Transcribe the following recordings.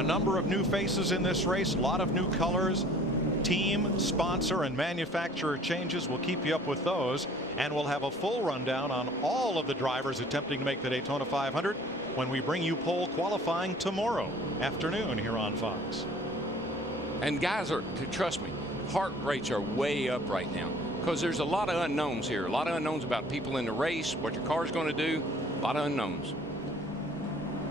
A number of new faces in this race, a lot of new colors. Team, sponsor, and manufacturer changes. We'll keep you up with those, and we'll have a full rundown on all of the drivers attempting to make the Daytona 500 when we bring you pole qualifying tomorrow afternoon here on Fox. And guys, trust me, heart rates are way up right now because there's a lot of unknowns here. A lot of unknowns about people in the race, what your car's going to do. A lot of unknowns.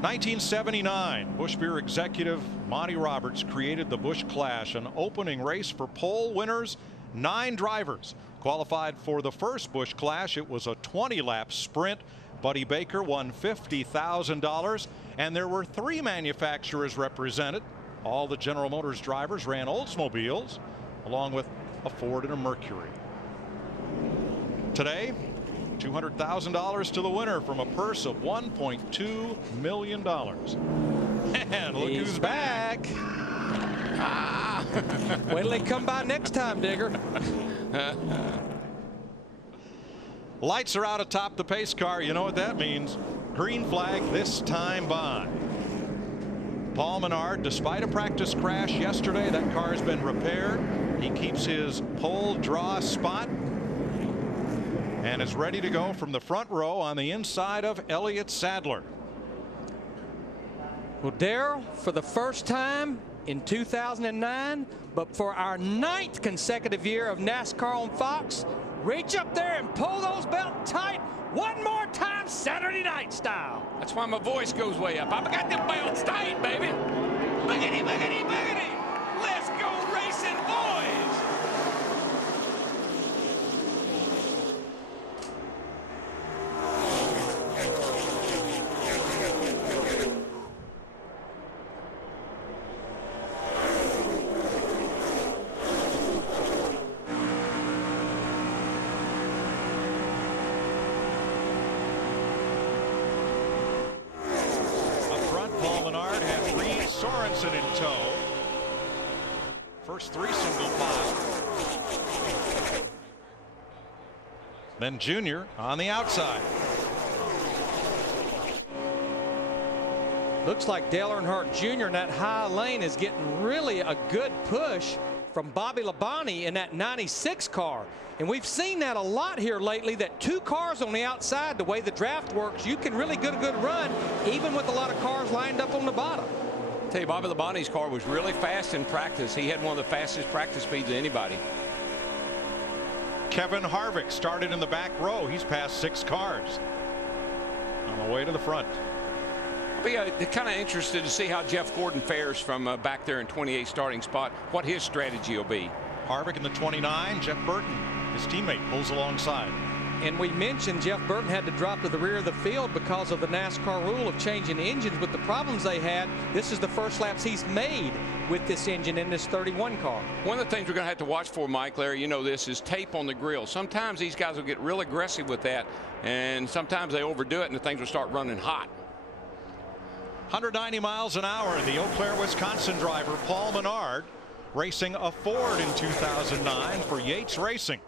1979, Busch Beer executive Monty Roberts created the Busch Clash, an opening race for pole winners. 9 drivers qualified for the first Busch Clash. It was a 20-lap sprint. Buddy Baker won $50,000, and there were 3 manufacturers represented. All the General Motors drivers ran Oldsmobiles, along with a Ford and a Mercury. Today, $200,000 to the winner from a purse of $1.2 million. And look who's back. Ah. Wait till they come by next time, Digger. Lights are out atop the pace car. You know what that means. Green flag this time by. Paul Menard, despite a practice crash yesterday, that car has been repaired. He keeps his pole draw spot and is ready to go from the front row on the inside of Elliott Sadler. Well, Darrell, for the first time in 2009, but for our 9th consecutive year of NASCAR on Fox, reach up there and pull those belts tight one more time, Saturday night style. That's why my voice goes way up. I've got the belts tight, baby. Boogity, boogity, boogity. Let's go racing, boys. In tow. First 3 single file. Then Junior on the outside. Looks like Dale Earnhardt Jr. in that high lane is getting really a good push from Bobby Labonte in that 96 car. And we've seen that a lot here lately, that 2 cars on the outside, the way the draft works, you can really get a good run even with a lot of cars lined up on the bottom. I tell you, Bobby Labonte's car was really fast in practice. He had one of the fastest practice speeds of anybody. Kevin Harvick started in the back row. He's passed 6 cars on the way to the front. I'll be kind of interested to see how Jeff Gordon fares from back there in 28 starting spot, what his strategy will be. Harvick in the 29, Jeff Burton, his teammate, pulls alongside. And we mentioned Jeff Burton had to drop to the rear of the field because of the NASCAR rule of changing engines with the problems they had. This is the first laps he's made with this engine in this 31 car. One of the things we're going to have to watch for, Mike, Larry, you know this, is tape on the grill. Sometimes these guys will get real aggressive with that, and sometimes they overdo it and the things will start running hot. 190 miles an hour. The Eau Claire, Wisconsin driver Paul Menard racing a Ford in 2009 for Yates Racing.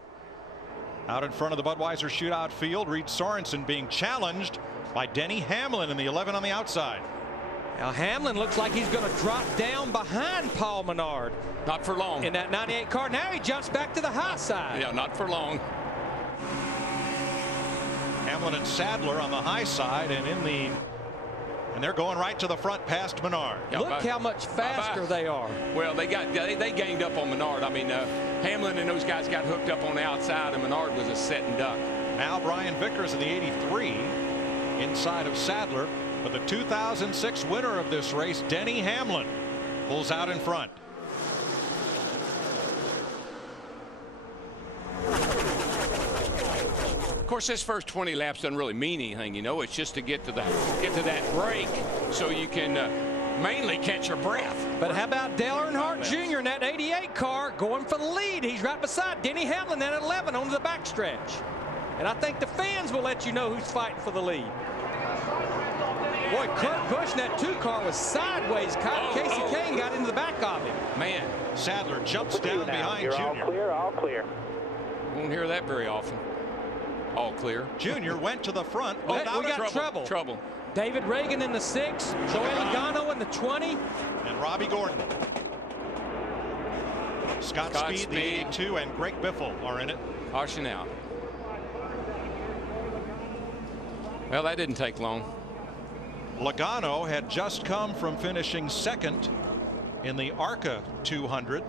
Out in front of the Budweiser Shootout field, Reed Sorensen being challenged by Denny Hamlin in the 11 on the outside. Now Hamlin looks like he's going to drop down behind Paul Menard. Not for long. In that 98 car. Now he jumps back to the high side. Yeah, not for long. Hamlin and Sadler on the high side, and they're going right to the front past Menard. Yeah, look how much faster they are. Well, they gained up on Menard. I mean, Hamlin and those guys got hooked up on the outside, and Menard was a setting duck. Now Brian Vickers in the 83 inside of Sadler, but the 2006 winner of this race, Denny Hamlin, pulls out in front. Of course, this first 20 laps doesn't really mean anything, you know. It's just to get to that break so you can mainly catch your breath. But how about Dale Earnhardt Jr. in that 88 car going for the lead? He's right beside Denny Hamlin at 11 onto the backstretch. And I think the fans will let you know who's fighting for the lead. Boy, Kurt Busch in that 2 car was sideways. Casey Kane got into the back of him. Man, Sadler jumps down behind Junior. All clear, all clear. Won't hear that very often. All clear. Junior went to the front. Oh, we got trouble. David Reagan in the 6, Joey Logano in the 20. And Robbie Gordon. Scott Speed, the 82, and Greg Biffle are in it. Caution out. Well, that didn't take long. Logano had just come from finishing second in the ARCA 200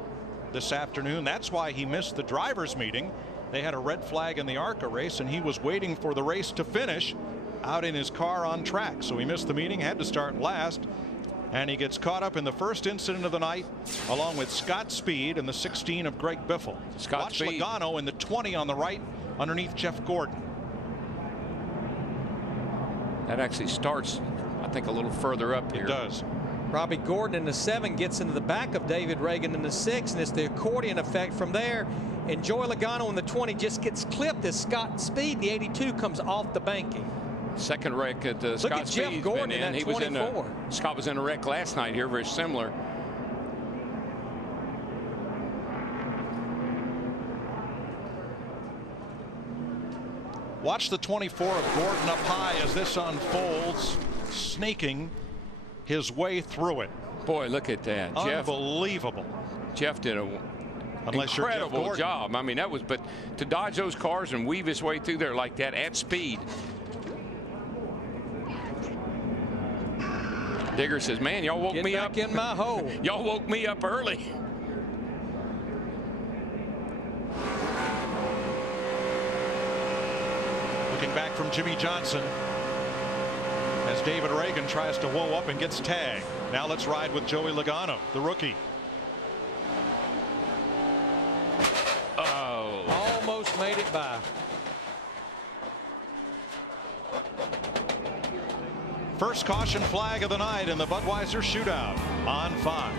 this afternoon. That's why he missed the drivers' meeting. They had a red flag in the ARCA race, and he was waiting for the race to finish out in his car on track. So he missed the meeting, had to start last, and he gets caught up in the first incident of the night along with Scott Speed and the 16 of Greg Biffle. Watch Logano in the 20 on the right underneath Jeff Gordon. That actually starts, I think, a little further up here. It does. Robbie Gordon in the 7 gets into the back of David Reagan in the 6, and it's the accordion effect from there. And Joey Logano in the 20 just gets clipped as Scott Speed, the 82, comes off the banking. Second wreck at Scott Speed's Jeff Gordon been in. He was in Scott was in a wreck last night here, very similar. Watch the 24 of Gordon up high as this unfolds, snaking his way through it. Boy, look at that. Unbelievable. Jeff did an incredible job. I mean, that was, but to dodge those cars and weave his way through there like that at speed. Digger says, man, y'all woke me up in my hole. Y'all woke me up early. Looking back from Jimmy Johnson as David Reagan tries to whoa up and gets tagged. Now let's ride with Joey Logano, the rookie. Oh. Almost made it by. First caution flag of the night in the Budweiser Shootout on 5.